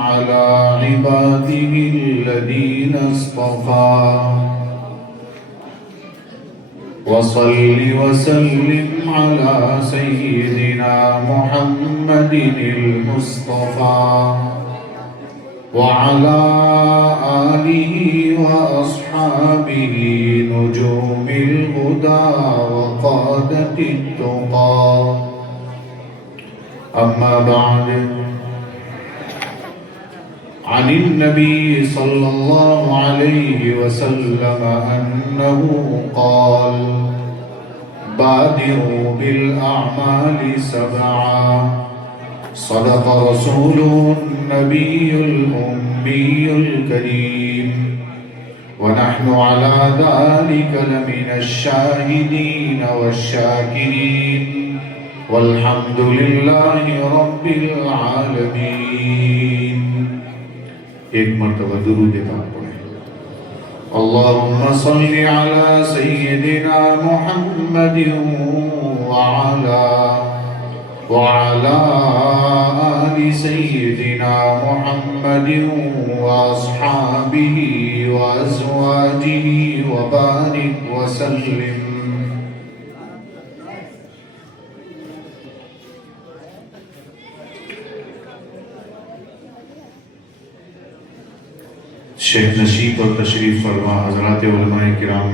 على عباده الذين اصطفى وصل وسلم على سيدنا محمد المصطفى وعلى آله وأصحابه نجوم الهدى وقادة التقى أما بعد عن النبي صلى الله عليه وسلم أنه قال بادروا بالأعمال سبعا صدق رسوله النبي الأمي الكريم ونحن على ذلك لمن الشاهدين والشاكرين والحمد لله رب العالمين. ایک مرتبہ درود پاک پڑھیں. اللهم صل على سيدنا محمد وعلى آل سيدنا محمد وأصحابه وأزواجه وبارك وسلم. شیخ نشیب اور تشریف فرما حضرات علماء کرام،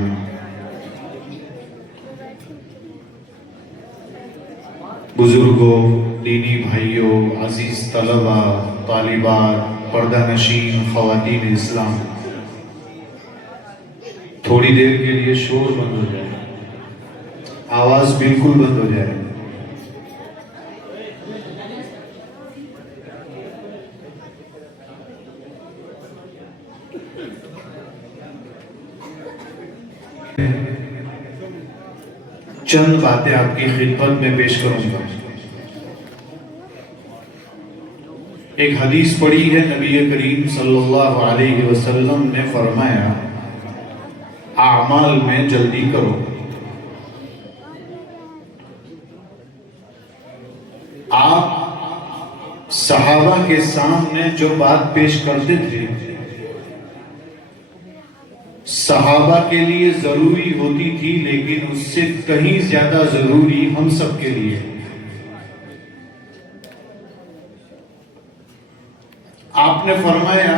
بزرگوں، دینی بھائیوں، عزیز طلبہ، طالبات، پردہ نشین، خواتین اسلام، تھوڑی دیر کے لیے شور بند ہو جائے، آواز بالکل بند ہو جائے. چند باتیں آپ کی خدمت میں پیش کروں گا. ایک حدیث پڑھی ہے، نبی کریم صلی اللہ علیہ وسلم نے فرمایا اعمال میں جلدی کرو. آپ صحابہ کے سامنے جو بات پیش کرتے تھے صحابہ کے لیے ضروری ہوتی تھی، لیکن اس سے کہیں زیادہ ضروری ہم سب کے لیے. آپ نے فرمایا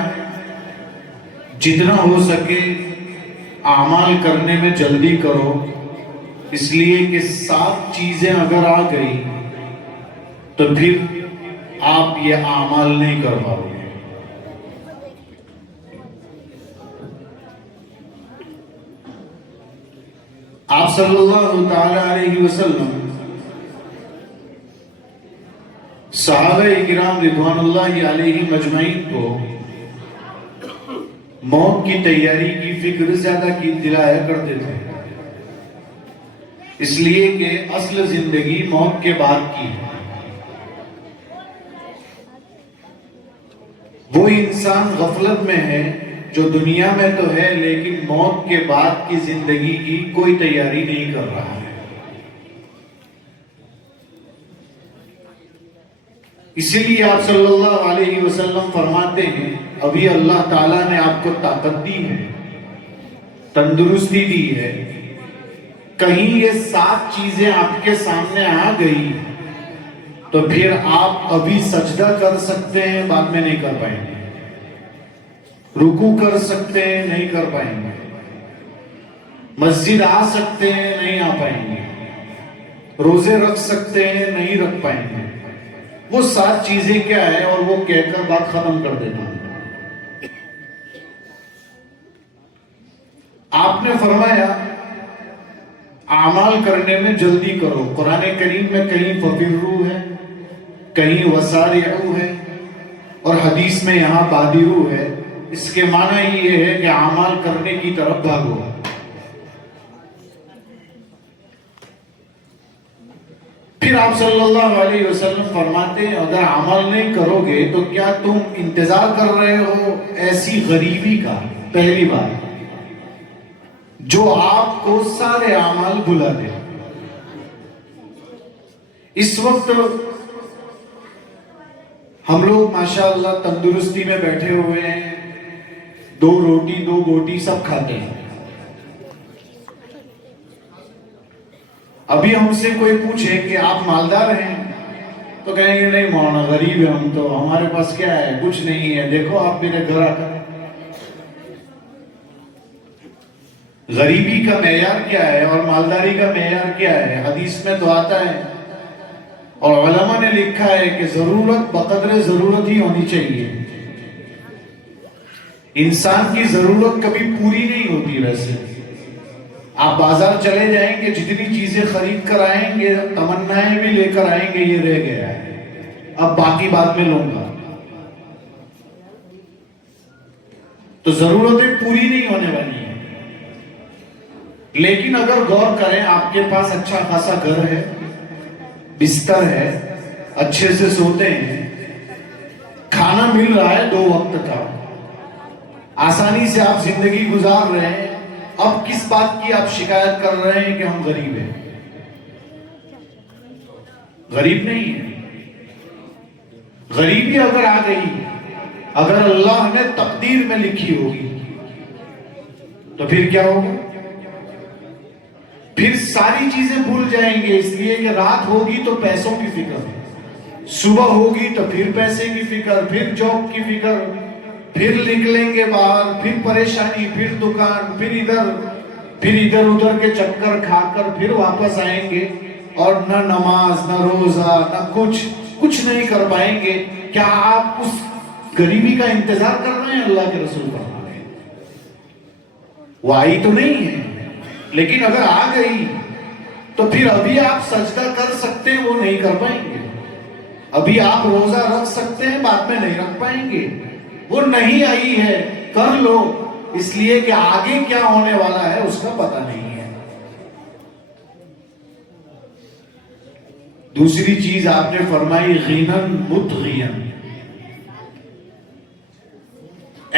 جتنا ہو سکے اعمال کرنے میں جلدی کرو، اس لیے کہ 7 چیزیں اگر آ گئی تو پھر آپ یہ اعمال نہیں کر پاؤ گے. آپ صلی اللہ تعالی علیہ وسلم صحابہ کرام رضوان اللہ علیہ مجمعین کو موت کی تیاری کی فکر زیادہ کی دلایا کرتے تھے، اس لیے کہ اصل زندگی موت کے بعد کی ہے. وہ انسان غفلت میں ہے جو دنیا میں تو ہے لیکن موت کے بعد کی زندگی کی کوئی تیاری نہیں کر رہا ہے. اسی لیے آپ صلی اللہ علیہ وسلم فرماتے ہیں ابھی اللہ تعالیٰ نے آپ کو طاقت دی ہے، تندرستی دی ہے، کہیں یہ 7 چیزیں آپ کے سامنے آ گئی تو پھر آپ ابھی سجدہ کر سکتے ہیں، بعد میں نہیں کر پائیں گے. رکوع کر سکتے ہیں، نہیں کر پائیں گے. مسجد آ سکتے ہیں، نہیں آ پائیں گے. روزے رکھ سکتے ہیں، نہیں رکھ پائیں گے. وہ 7 چیزیں کیا ہے اور وہ کہہ کر بات ختم کر دیتا ہوں. آپ نے فرمایا اعمال کرنے میں جلدی کرو. قرآن کریم میں کہیں ففروا ہے، کہیں وسارعوا ہے، اور حدیث میں یہاں بادروا ہے. اس کے معنی یہ ہے کہ اعمال کرنے کی طرف بھاگو. پھر آپ صلی اللہ علیہ وسلم فرماتے ہیں اگر عمل نہیں کرو گے تو کیا تم انتظار کر رہے ہو ایسی غریبی کا؟ پہلی بات جو آپ کو سارے اعمال بھلا دے. اس وقت ہم لوگ ماشاءاللہ تندرستی میں بیٹھے ہوئے ہیں، 2 روٹی 2 بوٹی سب کھاتے ہیں۔ ابھی ہم سے کوئی پوچھے کہ آپ مالدار ہیں تو کہیں گے نہیں مولانا غریب ہیں ہم، تو ہمارے پاس کیا ہے، کچھ نہیں ہے، دیکھو آپ میرے گھر آ کر۔ غریبی کا معیار کیا ہے اور مالداری کا معیار کیا ہے؟ حدیث میں تو آتا ہے اور علماء نے لکھا ہے کہ ضرورت بقدر ضرورت ہی ہونی چاہیے۔ انسان کی ضرورت کبھی پوری نہیں ہوتی۔ ویسے آپ بازار چلے جائیں گے، جتنی چیزیں خرید کر آئیں گے، تمنائیں بھی لے کر آئیں گے، یہ رہ گیا ہے، اب باقی بعد میں لوں گا۔ تو ضرورتیں پوری نہیں ہونے والی ہیں۔ لیکن اگر غور کریں، آپ کے پاس اچھا خاصا گھر ہے، بستر ہے، اچھے سے سوتے ہیں، کھانا مل رہا ہے 2 وقت کا، آسانی سے آپ زندگی گزار رہے ہیں، اب کس بات کی آپ شکایت کر رہے ہیں کہ ہم غریب ہیں؟ غریب نہیں ہے۔ غریبی اگر آ گئی، اگر اللہ نے تقدیر میں لکھی ہوگی تو پھر کیا ہوگا؟ پھر ساری چیزیں بھول جائیں گے، اس لیے کہ رات ہوگی تو پیسوں کی فکر، صبح ہوگی تو پھر پیسے کی فکر، پھر جاب کی فکر، پھر نکلیں گے باہر، پھر پریشانی، پھر دکان، پھر ادھر ادھر کے چکر کھا کر پھر واپس آئیں گے، اور نہ نماز نہ روزہ نہ کچھ نہیں کر پائیں گے۔ کیا آپ اس غریبی کا انتظار کر رہے ہیں؟ اللہ کے رسول فرماتے ہیں وہ آئی تو نہیں ہے، لیکن اگر آ گئی تو پھر ابھی آپ سجدہ کر سکتے ہیں، وہ نہیں کر پائیں گے۔ ابھی آپ روزہ رکھ سکتے ہیں، بعد میں نہیں رکھ پائیں گے۔ وہ نہیں آئی ہے، کر لو، اس لیے کہ آگے کیا ہونے والا ہے اس کا پتہ نہیں ہے۔ دوسری چیز آپ نے فرمائی غنن مطغین،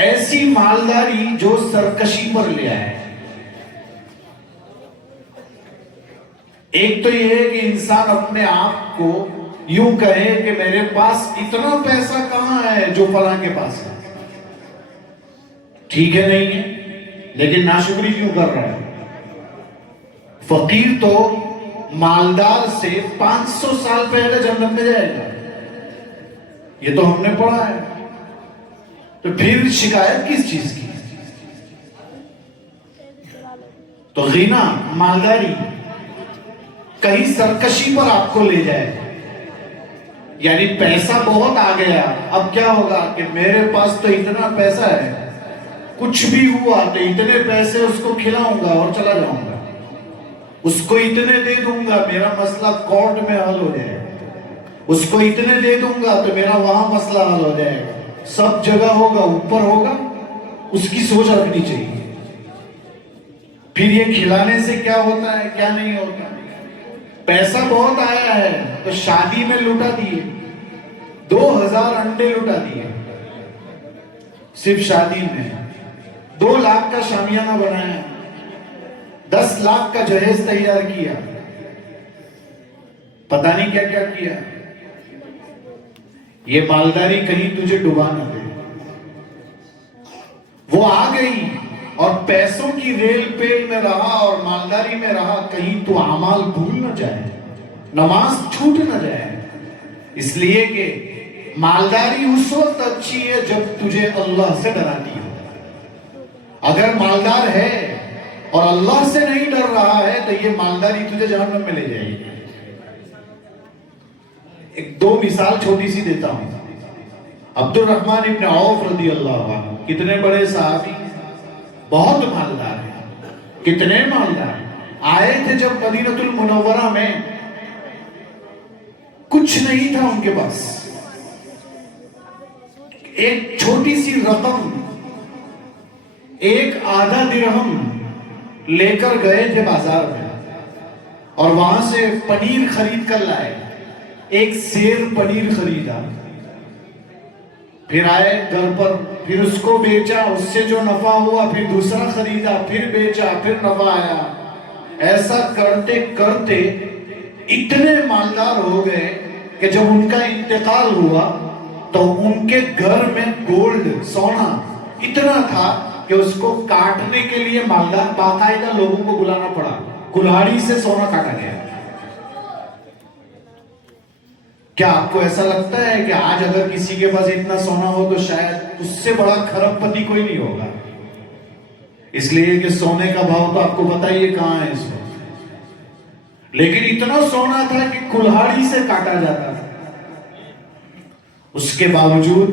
ایسی مالداری جو سرکشی پر لے آئے۔ ایک تو یہ ہے کہ انسان اپنے آپ کو یوں کہے کہ میرے پاس اتنا پیسہ کہاں ہے جو فلاں کے پاس ہے، ٹھیک ہے نہیں ہے، لیکن ناشکری کیوں کر رہا ہے؟ فقیر تو مالدار سے 500 سال پہلے جنت میں جائے گا، یہ تو ہم نے پڑھا ہے، تو پھر شکایت کس چیز کی؟ تو غنا، مالداری کہیں سرکشی پر آپ کو لے جائے، یعنی پیسہ بہت آ گیا، اب کیا ہوگا کہ میرے پاس تو اتنا پیسہ ہے، کچھ بھی ہوا تو اتنے پیسے اس کو کھلاؤں گا اور چلا جاؤں گا، اس کو اتنے دے دوں گا میرا مسئلہ کورٹ میں حل ہو جائے گا، اس کو اتنے دے دوں گا تو میرا وہاں مسئلہ حل ہو جائے گا، سب جگہ ہوگا، اوپر ہوگا، اس کی سوچ رکھنی چاہیے۔ پھر یہ کھلانے سے کیا ہوتا ہے کیا نہیں ہوتا؟ پیسہ بہت آیا ہے تو شادی میں لٹا دیے، 2000 انڈے لٹا دیے، صرف شادی میں 2 لاکھ کا شامیانہ بنایا، 10 لاکھ کا جہیز تیار کیا، پتہ نہیں کیا کیا کیا۔ یہ مالداری کہیں تجھے ڈبا نہ دے۔ وہ آ گئی اور پیسوں کی ریل پیل میں رہا اور مالداری میں رہا، کہیں تو اعمال بھول نہ جائے، نماز چھوٹ نہ جائے، اس لیے کہ مالداری اس وقت اچھی ہے جب تجھے اللہ سے ڈراتی ہے۔ اگر مالدار ہے اور اللہ سے نہیں ڈر رہا ہے تو یہ مالداری تجھے جہنم میں لے جائے گی۔ ایک 2 مثال چھوٹی سی دیتا ہوں۔ عبد الرحمن ابن عوف رضی اللہ عنہ، کتنے بڑے صحابی، بہت مالدار ہیں، کتنے مالدار ہیں، آئے تھے جب مدینہ المنورہ میں، کچھ نہیں تھا ان کے پاس، ایک چھوٹی سی رقم، ایک آدھا درہم لے کر گئے تھے بازار میں، اور وہاں سے پنیر خرید کر لائے، ایک سیر پنیر خریدا، پھر آئے گھر پر، پھر اس کو بیچا، اس سے جو نفع ہوا پھر دوسرا خریدا، پھر بیچا، پھر نفع آیا، ایسا کرتے کرتے اتنے مالدار ہو گئے کہ جب ان کا انتقال ہوا تو ان کے گھر میں گولڈ سونا اتنا تھا کہ اس کو کاٹنے کے لیے مالدار باقاعدہ لوگوں کو بلانا پڑا، کلہاڑی سے سونا کاٹا گیا۔ کیا آپ کو ایسا لگتا ہے کہ آج اگر کسی کے پاس اتنا سونا ہو تو شاید اس سے بڑا کھرب پتی کوئی نہیں ہوگا؟ اس لیے کہ سونے کا بھاؤ تو آپ کو پتہ ہی ہے کہاں ہے اس وقت، لیکن اتنا سونا تھا کہ کلہاڑی سے کاٹا جاتا تھا۔ اس کے باوجود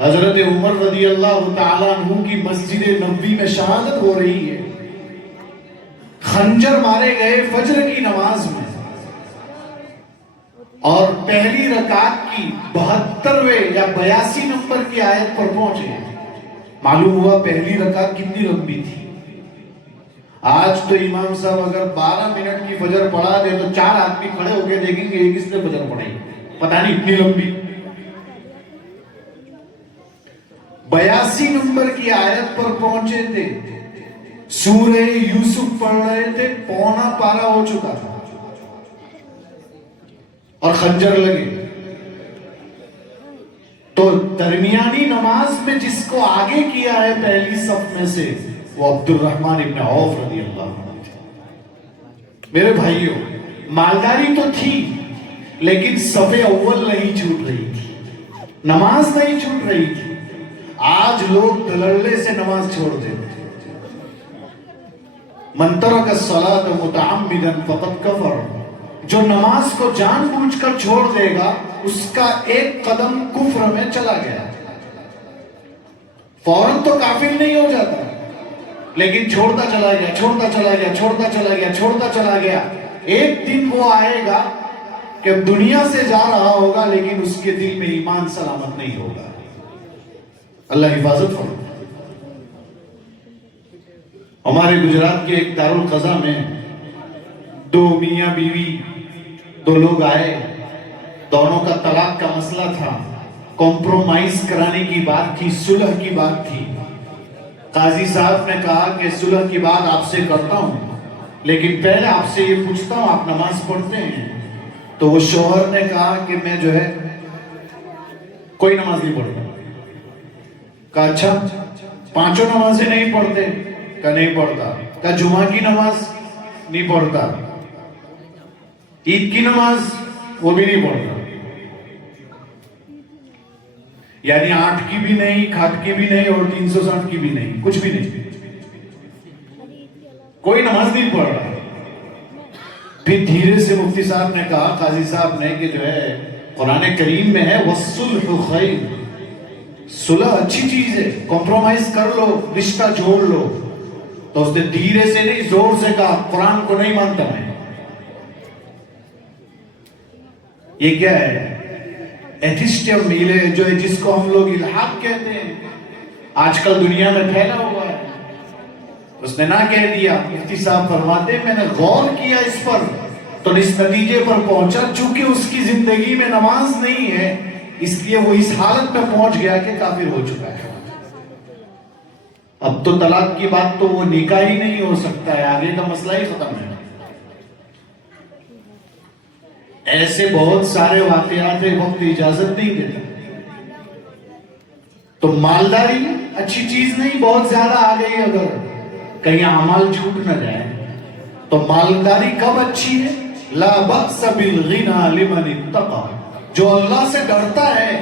حضرت عمر رضی اللہ تعالیٰ عنہ کی مسجد نبوی میں شہادت ہو رہی ہے، خنجر مارے گئے فجر کی نماز میں، اور پہلی رکعت کی 72ویں یا 82 نمبر کی آیت پر پہنچے۔ معلوم ہوا پہلی رکعت کتنی لمبی تھی۔ آج تو امام صاحب اگر 12 منٹ کی فجر پڑھا دے تو 4 آدمی کھڑے ہو کے دیکھیں گے یہ کس نے فجر پڑھائی، پتہ نہیں اتنی لمبی۔ 82 نمبر کی آیت پر پہنچے تھے، سورہ یوسف پڑھ رہے تھے، پونا پارا ہو چکا تھا اور خنجر لگے۔ تو درمیانی نماز میں جس کو آگے کیا ہے پہلی صف میں سے، وہ عبد الرحمن ابن عوف رضی اللہ عنہ۔ میرے بھائیوں، مالداری تو تھی لیکن صف اول نہیں چھوٹ رہی تھی، نماز نہیں چھوٹ رہی تھی۔ آج لوگ دلڑلے سے نماز چھوڑ دیتے۔ من ترک الصلاۃ متعمدا فقد کفر، جو نماز کو جان بوجھ کر چھوڑ دے گا اس کا ایک قدم کفر میں چلا گیا۔ فوراً تو کافر نہیں ہو جاتا، لیکن چھوڑتا چلا گیا، چھوڑتا چلا گیا، چھوڑتا چلا گیا، چھوڑتا چلا گیا۔ ایک دن وہ آئے گا کہ دنیا سے جا رہا ہوگا لیکن اس کے دل میں ایمان سلامت نہیں ہوگا۔ اللہ حفاظت فرمائے۔ ہمارے گجرات کے ایک دارالقضا میں 2 میاں بیوی 2 لوگ آئے، دونوں کا طلاق کا مسئلہ تھا، کمپرومائز کرانے کی بات تھی، صلح کی بات تھی۔ قاضی صاحب نے کہا کہ صلح کی بات آپ سے کرتا ہوں لیکن پہلے آپ سے یہ پوچھتا ہوں آپ نماز پڑھتے ہیں؟ تو وہ شوہر نے کہا کہ میں جو ہے کوئی نماز نہیں پڑھتا۔ کہا اچھا 5 نمازیں نہیں پڑھتے؟ کہا نہیں پڑھتا۔ کہا جمعہ کی نماز نہیں پڑھتا، عید کی نماز وہ بھی نہیں پڑھتا، یعنی 8 کی بھی نہیں، کھٹ کی بھی نہیں اور 360 کی بھی نہیں، کچھ بھی نہیں، کوئی نماز نہیں پڑھ رہا۔ پھر دھیرے سے مفتی صاحب نے کہا، قاضی صاحب نے، کہ جو ہے قرآن کریم میں ہے وَالصُّلْحُ خَيْرٌ، صلح اچھی چیز ہے، کمپرومائز کر لو، رشتہ جوڑ لو۔ تو اس نے دھیرے سے نہیں زور سے کہا قرآن کو نہیں مانتا میں۔ یہ کیا ہے؟ ایتھسٹم میلے جو ہے، جس کو ہم لوگ الحاد کہتے ہیں، آج کل دنیا میں پھیلا ہوا ہے۔ اس نے نہ کہہ دیا۔ مفتی صاحب فرماتے ہیں میں نے غور کیا اس پر تو اس نتیجے پر پہنچا چونکہ اس کی زندگی میں نماز نہیں ہے اس لیے وہ اس حالت میں پہنچ گیا کہ کافر ہو چکا ہے۔ اب تو طلاق کی بات تو وہ نکاح ہی نہیں ہو سکتا ہے، آگے کا مسئلہ ہی ختم ہے۔ ایسے بہت سارے واقعات ہیں، وقت اجازت نہیں دیتا۔ تو مالداری اچھی چیز نہیں، بہت زیادہ آ گئی، اگر کہیں اعمال چھوٹ نہ جائے تو مالداری کب اچھی ہے؟ لا بأس بالغنى لمن اتقى، جو اللہ سے ڈرتا ہے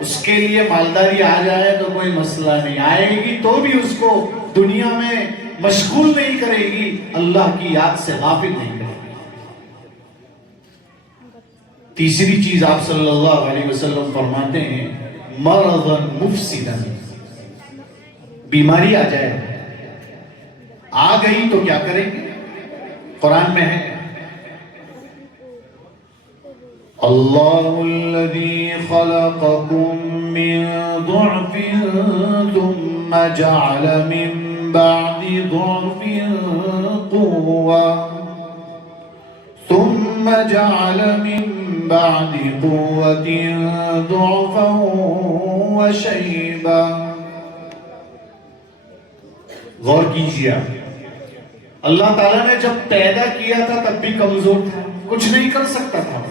اس کے لیے مالداری آ جائے تو کوئی مسئلہ نہیں، آئے گی تو بھی اس کو دنیا میں مشغول نہیں کرے گی، اللہ کی یاد سے غافل نہیں کرے گی۔ تیسری چیز آپ صلی اللہ علیہ وسلم فرماتے ہیں مرضا مفسدا، بیماری آ جائے، آ گئی تو کیا کریں گے؟ قرآن میں ہے اللہ الذی خلقکم من ضعف ثم جعل من بعد ضعف قوة ثم جعل من بعد قوة ضعفا وشيبا۔ غور کیجیے، اللہ تعالیٰ نے جب پیدا کیا تھا تب بھی کمزور تھا، کچھ نہیں کر سکتا تھا،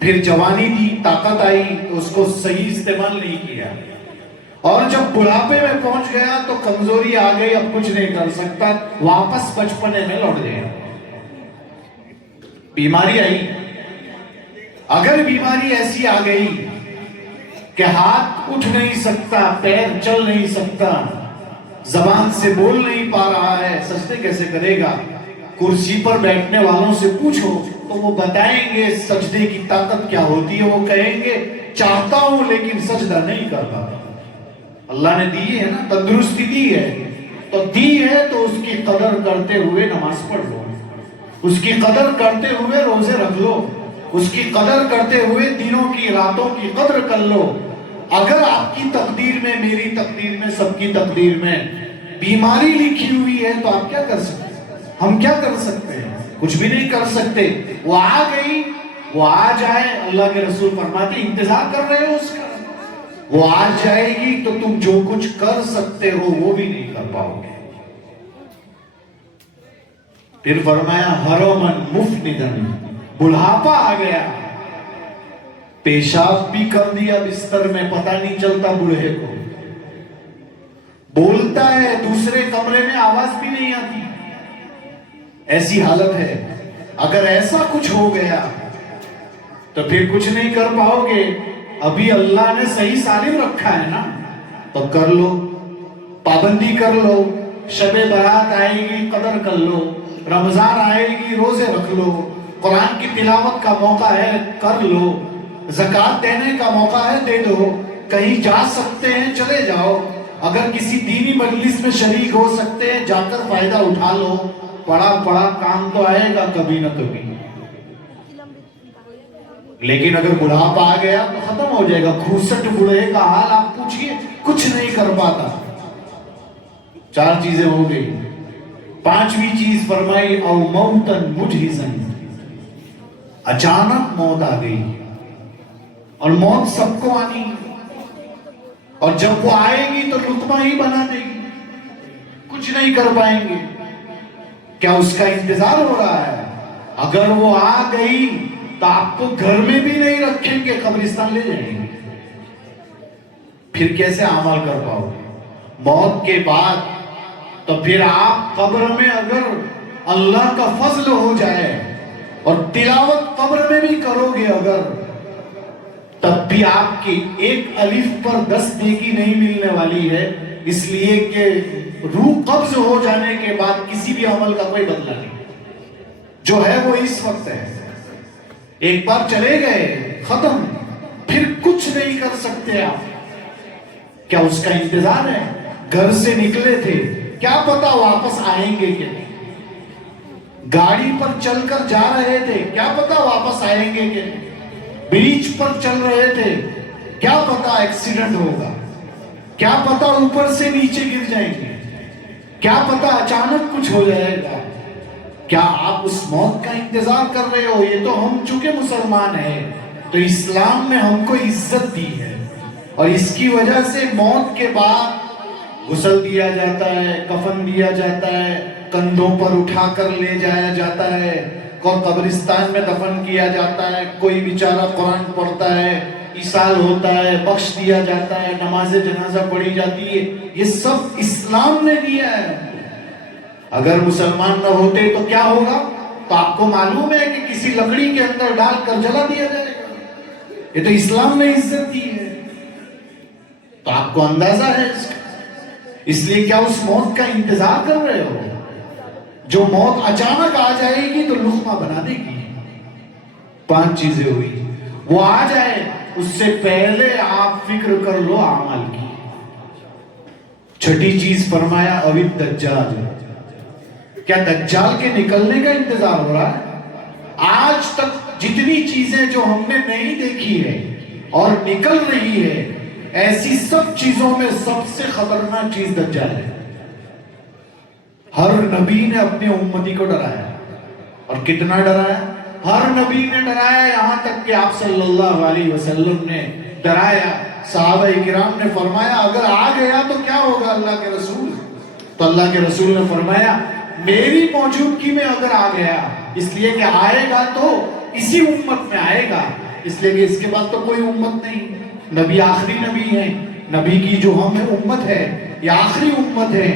پھر جوانی دی، طاقت آئی تو اس کو صحیح استعمال نہیں کیا، اور جب بڑھاپے میں پہنچ گیا تو کمزوری آ گئی، اب کچھ نہیں کر سکتا، واپس بچپنے میں لوٹ گیا۔ بیماری آئی، اگر بیماری ایسی آ گئی کہ ہاتھ اٹھ نہیں سکتا، پیر چل نہیں سکتا، زبان سے بول نہیں پا رہا ہے، سجدے کیسے کرے گا؟ کرسی پر بیٹھنے والوں سے پوچھو تو وہ بتائیں گے سجدے کی طاقت کیا ہوتی ہے، وہ کہیں گے چاہتا ہوں لیکن سجدہ نہیں کرتا۔ اللہ نے دی ہے نا، تندرستی دی ہے تو دی ہے تو اس کی قدر کرتے ہوئے نماز پڑھ لو، اس کی قدر کرتے ہوئے روزے رکھ لو، اس کی قدر کرتے ہوئے دنوں کی راتوں کی قدر کر لو۔ اگر آپ کی تقدیر میں، میری تقدیر میں، سب کی تقدیر میں بیماری لکھی ہوئی ہے تو آپ کیا کر سکتے ہیں؟ ہم کیا کر سکتے ہیں؟ کچھ بھی نہیں کر سکتے۔ وہ آ گئی، وہ آ جائے، اللہ کے رسول فرماتے انتظار کر رہے ہو اس کا، وہ آ جائے گی تو تم جو کچھ کر سکتے ہو وہ بھی نہیں کر پاؤ گے۔ پھر فرمایا ہرمن مفندن، بڑھاپا آ گیا، پیشاب بھی کر دیا بستر میں، پتہ نہیں چلتا بوڑھے کو، بولتا ہے دوسرے کمرے میں آواز بھی نہیں آتی، ایسی حالت ہے۔ اگر ایسا کچھ ہو گیا تو پھر کچھ نہیں کر پاؤ گے۔ ابھی اللہ نے صحیح سالم رکھا ہے نا تو کر لو، پابندی کر لو، شب برات آئے گی قدر کر لو، رمضان آئے گی روزے رکھ لو، قرآن کی تلاوت کا موقع ہے کر لو، زکوٰۃ دینے کا موقع ہے دے دو، کہیں جا سکتے ہیں چلے جاؤ، اگر کسی دینی مجلس میں شریک ہو سکتے ہیں جا کر فائدہ اٹھا لو، پڑا کام تو آئے گا کبھی نہ کبھی۔ لیکن اگر بڑھاپا آ گیا تو ختم ہو جائے گا۔ کھوسٹ بوڑھے کا حال آپ پوچھئے، کچھ نہیں کر پاتا۔ 4 چیزیں ہو گئی، 5ویں چیز فرمائی او موتن مجہزن، اچانک موت آ گئی، اور موت سب کو آنی، اور جب وہ آئے گی تو لقمہ ہی بنا دے گی، کچھ نہیں کر پائیں گے۔ کیا اس کا انتظار ہو رہا ہے؟ اگر وہ آ گئی تو آپ کو گھر میں بھی نہیں رکھیں گے، قبرستان لے جائیں گے، پھر کیسے عمل کر پاؤ گے؟ موت کے بعد تو پھر آپ قبر میں اگر اللہ کا فضل ہو جائے اور تلاوت قبر میں بھی کرو گے اگر، تب بھی آپ کی ایک الف پر 10 نیکی نہیں ملنے والی ہے، اس لیے کہ روح قبض ہو جانے کے بعد کسی بھی عمل کا کوئی بدلہ نہیں، جو ہے وہ اس وقت ہے۔ ایک بار چلے گئے ختم، پھر کچھ نہیں کر سکتے آپ۔ کیا اس کا انتظار ہے؟ گھر سے نکلے تھے، کیا پتا واپس آئیں گے کہ نہیں، گاڑی پر چل کر جا رہے تھے، کیا پتا واپس آئیں گے کہ نہیں، بیچ پر چل رہے تھے، کیا پتا ایکسیڈنٹ ہوگا، کیا پتا اوپر سے نیچے گر جائیں گے، کیا پتا اچانک کچھ ہو جائے گا۔ کیا آپ اس موت کا انتظار کر رہے ہو؟ یہ تو ہم چونکہ مسلمان ہیں تو اسلام نے ہم کو عزت دی ہے، اور اس کی وجہ سے موت کے بعد غسل دیا جاتا ہے، کفن دیا جاتا ہے، کندھوں پر اٹھا کر لے جایا جاتا ہے، قبرستان میں دفن کیا جاتا ہے، کوئی بیچارہ قرآن پڑھتا ہے، ایصال ہوتا ہے، بخش دیا جاتا ہے، نماز جنازہ پڑھی جاتی ہے، یہ سب اسلام نے دیا ہے۔ اگر مسلمان نہ ہوتے تو کیا ہوگا؟ تو آپ کو معلوم ہے کہ کسی لکڑی کے اندر ڈال کر جلا دیا جائے گا، یہ تو اسلام نے عزت دی ہے، تو آپ کو اندازہ ہے اس کا۔ اس لیے کیا اس موت کا انتظار کر رہے ہو؟ جو موت اچانک آ جائے گی تو لقمہ بنا دے گی۔ 5 چیزیں ہوئی، وہ آ جائے اس سے پہلے آپ فکر کر لو اعمال کی۔ 6ٹھی چیز فرمایا اوید دجال، کیا دجال کے نکلنے کا انتظار ہو رہا ہے؟ آج تک جتنی چیزیں جو ہم نے نہیں دیکھی ہے اور نکل رہی ہے، ایسی سب چیزوں میں سب سے خطرناک چیز دجال ہے۔ ہر نبی نے اپنے امتی کو ڈرایا، اور کتنا ڈرایا؟ ہر نبی نے ڈرایا، یہاں تک کہ آپ صلی اللہ علیہ وسلم نے ڈرایا۔ صحابہ کرام نے فرمایا اگر آ گیا تو کیا ہوگا اللہ کے رسول؟ تو اللہ کے رسول نے فرمایا میری موجودگی میں اگر آ گیا، اس لیے کہ آئے گا تو اسی امت میں آئے گا، اس لیے کہ اس کے بعد تو کوئی امت نہیں، نبی آخری نبی ہے، نبی کی جو ہم امت ہے یہ آخری امت ہے،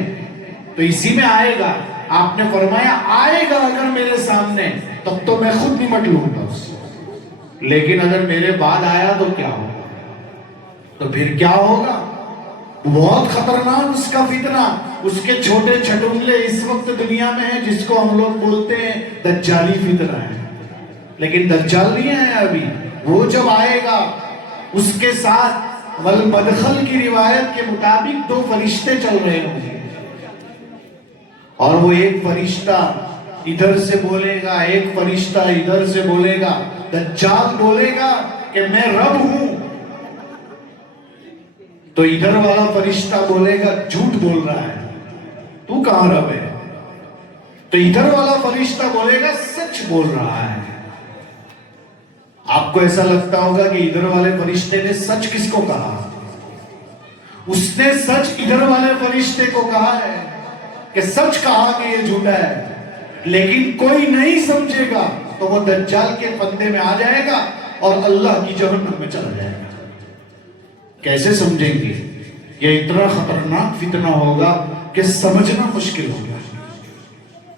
تو اسی میں آئے گا۔ آپ نے فرمایا آئے گا اگر میرے سامنے تب تو میں خود نمٹ لوں گا اس سے، لیکن اگر میرے بعد آیا تو کیا ہوگا؟ تو پھر کیا ہوگا؟ بہت خطرناک اس کا فتنہ، اس کے چھوٹے چھٹونلے اس وقت دنیا میں ہیں جس کو ہم لوگ بولتے ہیں دجالی فتنہ ہے، لیکن دجال نہیں آیا ابھی، وہ جب آئے گا اس کے ساتھ والمدخل کی روایت کے مطابق 2 فرشتے چل رہے ہوں گے، اور وہ ایک فرشتہ ادھر سے بولے گا، ایک فرشتہ ادھر سے بولے گا۔ دجال بولے گا کہ میں رب ہوں، تو ادھر والا فرشتہ بولے گا جھوٹ بول رہا ہے، تو کہاں رب ہے؟ تو ادھر والا فرشتہ بولے گا سچ بول رہا ہے۔ آپ کو ایسا لگتا ہوگا کہ ادھر والے فرشتے نے سچ کس کو کہا؟ اس نے سچ ادھر والے فرشتے کو کہا ہے کہ سچ کہا کہ یہ جھوٹا ہے، لیکن کوئی نہیں سمجھے گا تو وہ دجال کے پندے میں آ جائے گا اور اللہ کی جہنم میں چلا جائے گا۔ کیسے سمجھیں گے؟ یہ اتنا خطرناک فتنہ ہوگا کہ سمجھنا مشکل ہوگا۔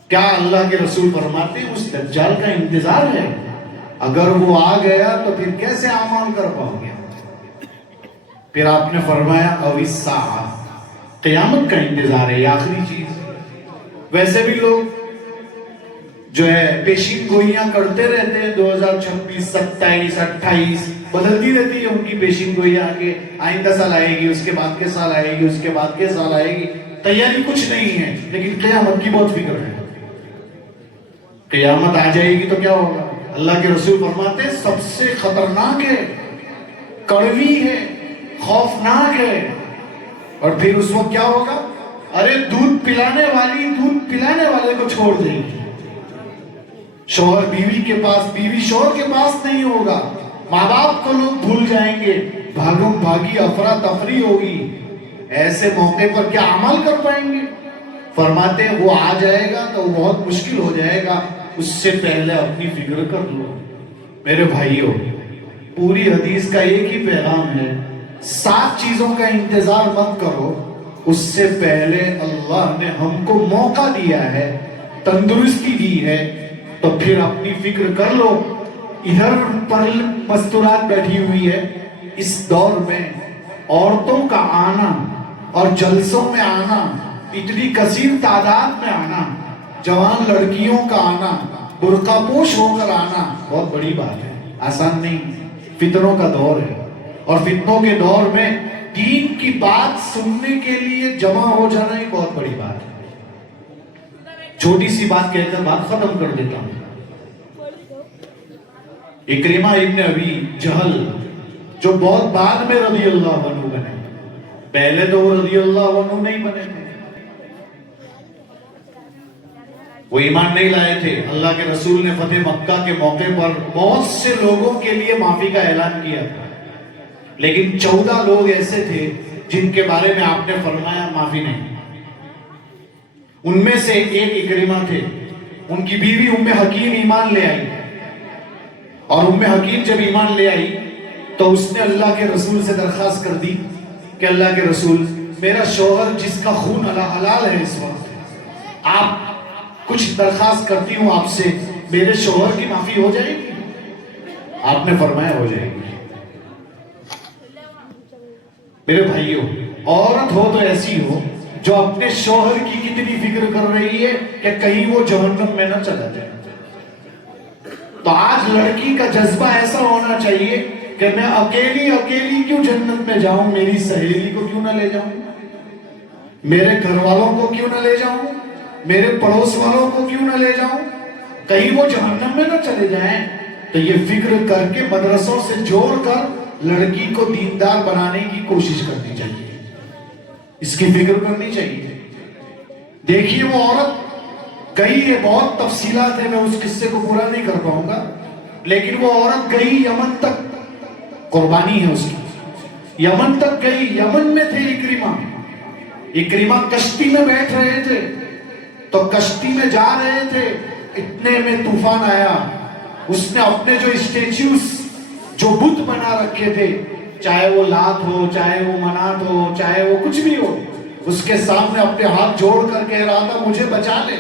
کیا اللہ کے رسول فرماتے ہیں اس دجال کا انتظار ہے، اگر وہ آ گیا تو پھر کیسے اعمال کر پاؤ گے؟ پھر آپ نے فرمایا او الساعہ، قیامت کا انتظار ہے، یہ آخری چیز۔ ویسے بھی لوگ جو ہے پیشین گوئیاں کرتے رہتے ہیں، 2026 27 28 بدلتی رہتی ہے ان کی پیشین گوئیاں، کہ آئندہ سال آئے گی، اس کے بعد کے سال آئے گی، اس کے بعد کے سال آئے گی، تیاری کچھ نہیں ہے، لیکن قیامت کی بہت فکر ہے۔ قیامت آ جائے گی تو کیا ہوگا؟ اللہ کے رسول فرماتے ہیں سب سے خطرناک ہے، کڑوی ہے، خوفناک ہے، اور پھر اس وقت کیا ہوگا؟ ارے دودھ پلانے والی دودھ پلانے والے کو چھوڑ دے گی، شوہر بیوی کے پاس، بیوی شوہر کے پاس نہیں ہوگا، ماں باپ کو لوگ بھول جائیں گے، بھاگم بھاگی افراتفری ہوگی، ایسے موقع پر کیا عمل کر پائیں گے؟ فرماتے ہیں وہ آ جائے گا تو بہت مشکل ہو جائے گا، اس سے پہلے اپنی فکر کر لو۔ میرے بھائیوں، پوری حدیث کا ایک ہی پیغام ہے، 7 چیزوں کا انتظار مت کرو، اس سے پہلے اللہ نے ہم کو موقع دیا ہے، تندرستی دی ہے، تو پھر اپنی فکر کر لو۔ ادھر پر مستورات بیٹھی ہوئی ہے، اس دور میں عورتوں کا آنا اور جلسوں میں آنا، اتنی کثیر تعداد میں آنا، جوان لڑکیوں کا آنا، برقع پوش ہو کر آنا بہت بڑی بات ہے، آسان نہیں۔ فتنوں کا دور ہے، اور فتنوں کے دور میں دین کی بات سننے کے لیے جمع ہو جانا ہی بہت بڑی بات ہے۔ چھوٹی سی بات کہہ کر بات ختم کر دیتا ہوں۔ اکرمہ ابن ابی جہل جو بہت بعد میں رضی اللہ عنہ بنے، پہلے تو وہ رضی اللہ عنہ نہیں بنے تھے، وہ ایمان نہیں لائے تھے۔ اللہ کے رسول نے فتح مکہ کے موقع پر بہت سے لوگوں کے لیے معافی کا اعلان کیا تھا، لیکن 14 لوگ ایسے تھے جن کے بارے میں آپ نے فرمایا معافی نہیں۔ ان میں سے ایک اکرمہ تھے، ان کی بیوی ام حکیم ایمان لے آئی، اور ام حکیم جب ایمان لے آئی تو اس نے اللہ کے رسول سے درخواست کر دی کہ اللہ کے رسول، میرا شوہر جس کا خون حلال ہے اس وقت، آپ کچھ درخواست کرتی ہوں آپ سے، میرے شوہر کی معافی ہو جائے گی؟ آپ نے فرمایا ہو جائے گی۔ میرے بھائیوں، عورت ہو تو ایسی ہو جو اپنے شوہر کی کتنی فکر کر رہی ہے کہ کہیں وہ جہنم میں نہ چلا جائے۔ تو آج لڑکی کا جذبہ ایسا ہونا چاہیے کہ میں اکیلی کیوں جنت میں جاؤں، میری سہیلی کو کیوں نہ لے جاؤں، میرے گھر والوں کو کیوں نہ لے جاؤں، میرے پڑوس والوں کو کیوں نہ لے جاؤں، کہیں وہ جہنم میں نہ چلے جائیں۔ تو یہ فکر کر کے مدرسوں سے جوڑ کر لڑکی کو دیندار بنانے کی کوشش کرنی چاہیے، اس کی فکر کرنی چاہیے۔ دیکھیے وہ عورت گئی ہے، بہت تفصیلات ہیں، میں اس قصے کو پورا نہیں کر پاؤں گا، لیکن وہ عورت گئی یمن تک، قربانی ہے اس کی، یمن تک گئی۔ یمن میں تھے اکرمہ کشتی میں بیٹھ رہے تھے، تو کشتی میں جا رہے تھے، اتنے میں طوفان آیا، اس نے اپنے جو اسٹیچوز جو بت بنا رکھے تھے، چاہے وہ لات ہو، چاہے وہ منات ہو، چاہے وہ کچھ بھی ہو، اس کے سامنے اپنے ہاتھ جوڑ کر کہہ رہا تھا مجھے بچا لے.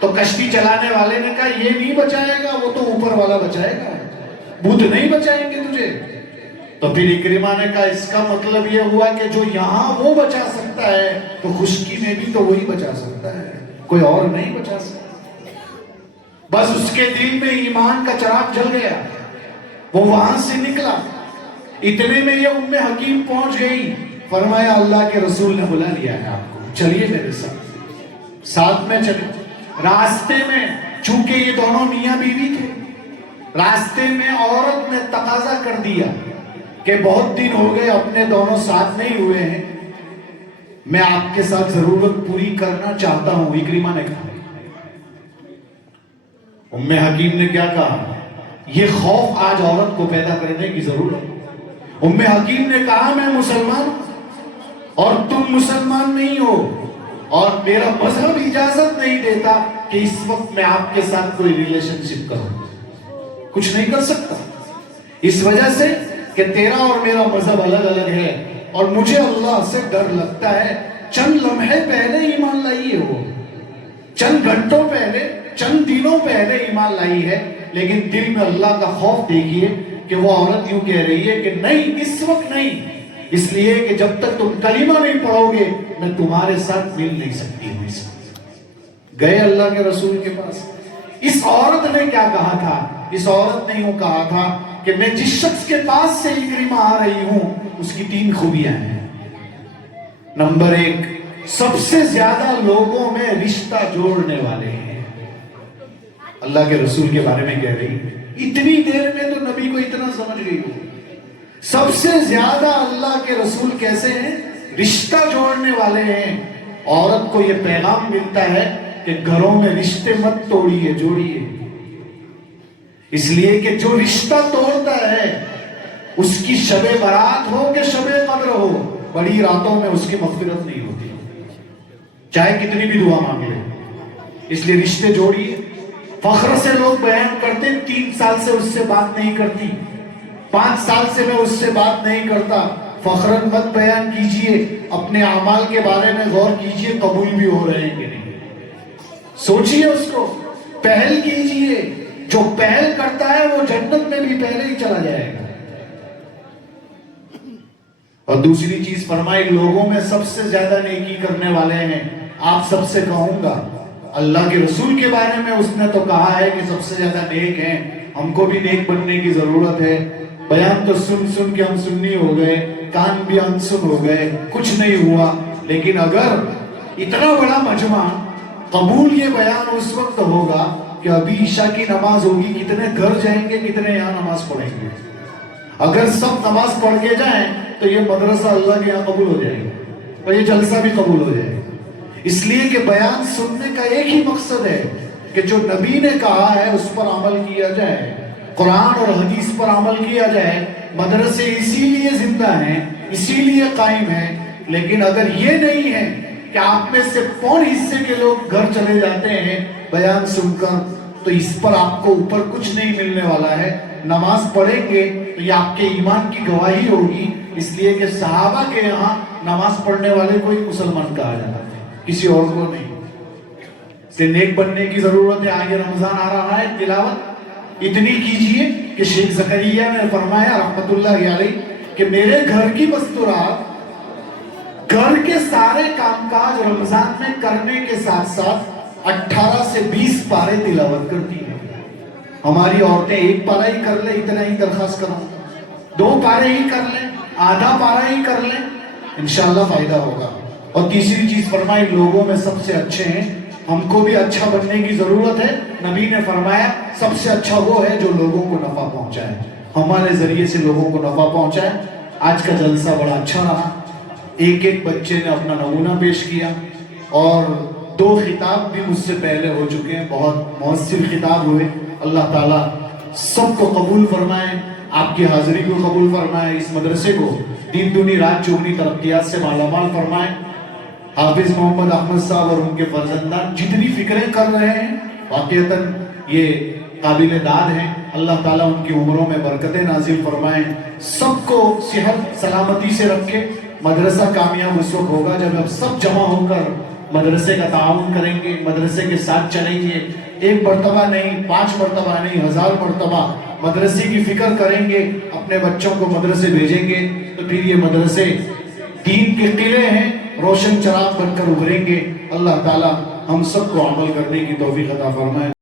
تو کشتی چلانے والے نے کہا یہ نہیں بچائے گا، وہ تو اوپر والا بچائے گا، بت نہیں بچائیں گے تجھے. تو پھر اکرمہ نے کہا اس کا مطلب یہ ہوا کہ جو یہاں وہ بچا سکتا ہے تو خشکی میں بھی تو وہی بچا سکتا ہے، کوئی اور نہیں بچا سکتا. بس اس کے دل میں ایمان کا چراغ جل گیا، وہ وہاں سے نکلا. اتنے میں یہ ام حکیم پہنچ گئی. فرمایا اللہ کے رسول نے بلا لیا ہے آپ کو، چلیے میرے ساتھ. ساتھ میں چلے. راستے میں چونکہ یہ دونوں میاں بیوی تھے، راستے میں عورت نے تقاضا کر دیا کہ بہت دن ہو گئے اپنے دونوں ساتھ نہیں ہوئے ہیں، میں آپ کے ساتھ ضرورت پوری کرنا چاہتا ہوں. اکرمہ نے کہا. ام حکیم نے کیا کہا؟ یہ خوف آج عورت کو پیدا کرنے کی ضرورت. ام حکیم نے کہا میں مسلمان اور تم مسلمان نہیں ہو، اور میرا مذہب اجازت نہیں دیتا کہ اس وقت میں آپ کے ساتھ کوئی ریلیشن شپ کروں، کچھ نہیں کر سکتا، اس وجہ سے کہ تیرا اور میرا مذہب الگ الگ ہے، اور مجھے اللہ سے ڈر لگتا ہے. چند لمحے پہلے ایمان لائی ہے، وہ چند گھنٹوں پہلے، چند دنوں پہلے ایمان لائی ہے، لیکن دل میں اللہ کا خوف دیکھیے کہ وہ عورت یوں کہہ رہی ہے کہ نہیں، اس وقت نہیں، اس لیے کہ جب تک تم کلمہ نہیں پڑھو گے میں تمہارے ساتھ مل نہیں سکتی ہوں. گئے اللہ کے رسول کے پاس. اس عورت نے کیا کہا تھا؟ اس عورت نے یوں کہا تھا کہ میں جس شخص کے پاس سے اکرمہ آ رہی ہوں اس کی 3 خوبیاں ہیں. نمبر 1، سب سے زیادہ لوگوں میں رشتہ جوڑنے والے ہیں. اللہ کے رسول کے بارے میں کہہ رہی، اتنی دیر میں تو نبی کو اتنا سمجھ گئی ہو. سب سے زیادہ اللہ کے رسول کیسے ہیں؟ رشتہ جوڑنے والے ہیں. عورت کو یہ پیغام ملتا ہے کہ گھروں میں رشتے مت توڑیے، جوڑیے. اس لیے کہ جو رشتہ توڑتا ہے اس کی شب برات ہو کہ شب قدر ہو، بڑی راتوں میں اس کی مغفرت نہیں ہوتی، چاہے کتنی بھی دعا مانگ لے. اس لیے رشتے جوڑیے. فخر سے لوگ بیان کرتے 3 سال سے اس سے بات نہیں کرتی، 5 سال سے میں اس سے بات نہیں کرتا. فخرن مت بیان کیجئے، اپنے اعمال کے بارے میں غور کیجئے، قبول بھی ہو رہے ہیں کہ نہیں. سوچئے اس کو، پہل کیجئے. جو پہل کرتا ہے وہ جنت میں بھی پہلے ہی چلا جائے گا. اور دوسری چیز فرمائی، لوگوں میں سب سے زیادہ نیکی کرنے والے ہیں. آپ سب سے کہوں گا، اللہ کے رسول کے بارے میں اس نے تو کہا ہے کہ سب سے زیادہ نیک ہیں. ہم کو بھی نیک بننے کی ضرورت ہے. بیان تو سن سن کے ہم سنی ہو گئے، کان بھی انسن ہو گئے، کچھ نہیں ہوا. لیکن اگر اتنا بڑا مجمع قبول یہ بیان اس وقت ہوگا کہ ابھی عشاء کی نماز ہوگی، کتنے گھر جائیں گے، کتنے یہاں نماز پڑھیں گے. اگر سب نماز پڑھ کے جائیں تو یہ مدرسہ اللہ کے یہاں قبول ہو جائے گا اور یہ جلسہ بھی قبول ہو جائے گا. اس لیے کہ بیان سننے کا ایک ہی مقصد ہے کہ جو نبی نے کہا ہے اس پر عمل کیا جائے، قرآن اور حدیث پر عمل کیا جائے. مدرسے اسی لیے زندہ ہیں، اسی لیے قائم ہیں. لیکن اگر یہ نہیں ہے کہ آپ میں سے پون حصے کے لوگ گھر چلے جاتے ہیں بیان سن کر، تو اس پر آپ کو اوپر کچھ نہیں ملنے والا ہے. نماز پڑھیں گے تو یہ آپ کے ایمان کی گواہی ہوگی. اس لیے کہ صحابہ کے یہاں نماز پڑھنے والے کو ہی مسلمان کہا جاتا تھا، کسی اور کو نہیں. سے نیک بننے کی ضرورت ہے. آگے رمضان آ رہا ہے، تلاوت اتنی کیجئے کہ شیخ زکریا نے فرمایا رحمت اللہ علیہ کہ میرے گھر کی مستورات، گھر کے سارے کام کاج رمضان میں کرنے کے ساتھ ساتھ 18 سے 20 پارے تلاوت کرتی ہیں. ہماری عورتیں 1 پارہ ہی کر لیں، اتنا ہی درخواست کروں، 2 پارے ہی کر لیں، آدھا پارہ ہی کر لیں، انشاءاللہ فائدہ ہوگا. اور تیسری چیز فرمائی، لوگوں میں سب سے اچھے ہیں. ہم کو بھی اچھا بننے کی ضرورت ہے. نبی نے فرمایا سب سے اچھا وہ ہے جو لوگوں کو نفع پہنچائے، ہمارے ذریعے سے لوگوں کو نفع پہنچائے. آج کا جلسہ بڑا اچھا رہا. ایک بچے نے اپنا نمونہ پیش کیا، اور 2 خطاب بھی مجھ سے پہلے ہو چکے ہیں، بہت مؤثر خطاب ہوئے. اللہ تعالیٰ سب کو قبول فرمائے، آپ کی حاضری کو قبول فرمائے، اس مدرسے کو دین دنی رات چوگنی ترقیات سے مالا مال فرمائے. حافظ محمد احمد صاحب اور ان کے فرزندان جتنی فکریں کر رہے ہیں، واقعتاً یہ قابل داد ہیں. اللہ تعالیٰ ان کی عمروں میں برکتیں نازل فرمائیں, سب کو صحت سلامتی سے رکھے. مدرسہ کامیاب اس وقت ہوگا جب ہم سب جمع ہو کر مدرسے کا تعاون کریں گے, مدرسے کے ساتھ چلیں گے. ایک مرتبہ نہیں, 5 مرتبہ نہیں, 1000 مرتبہ مدرسے کی فکر کریں گے, اپنے بچوں کو مدرسے بھیجیں گے, تو پھر یہ مدرسے دین کے قلعے ہیں, روشن چراغ بن کر ابھریں گے. اللہ تعالیٰ ہم سب کو عمل کرنے کی توفیق عطا فرمائے.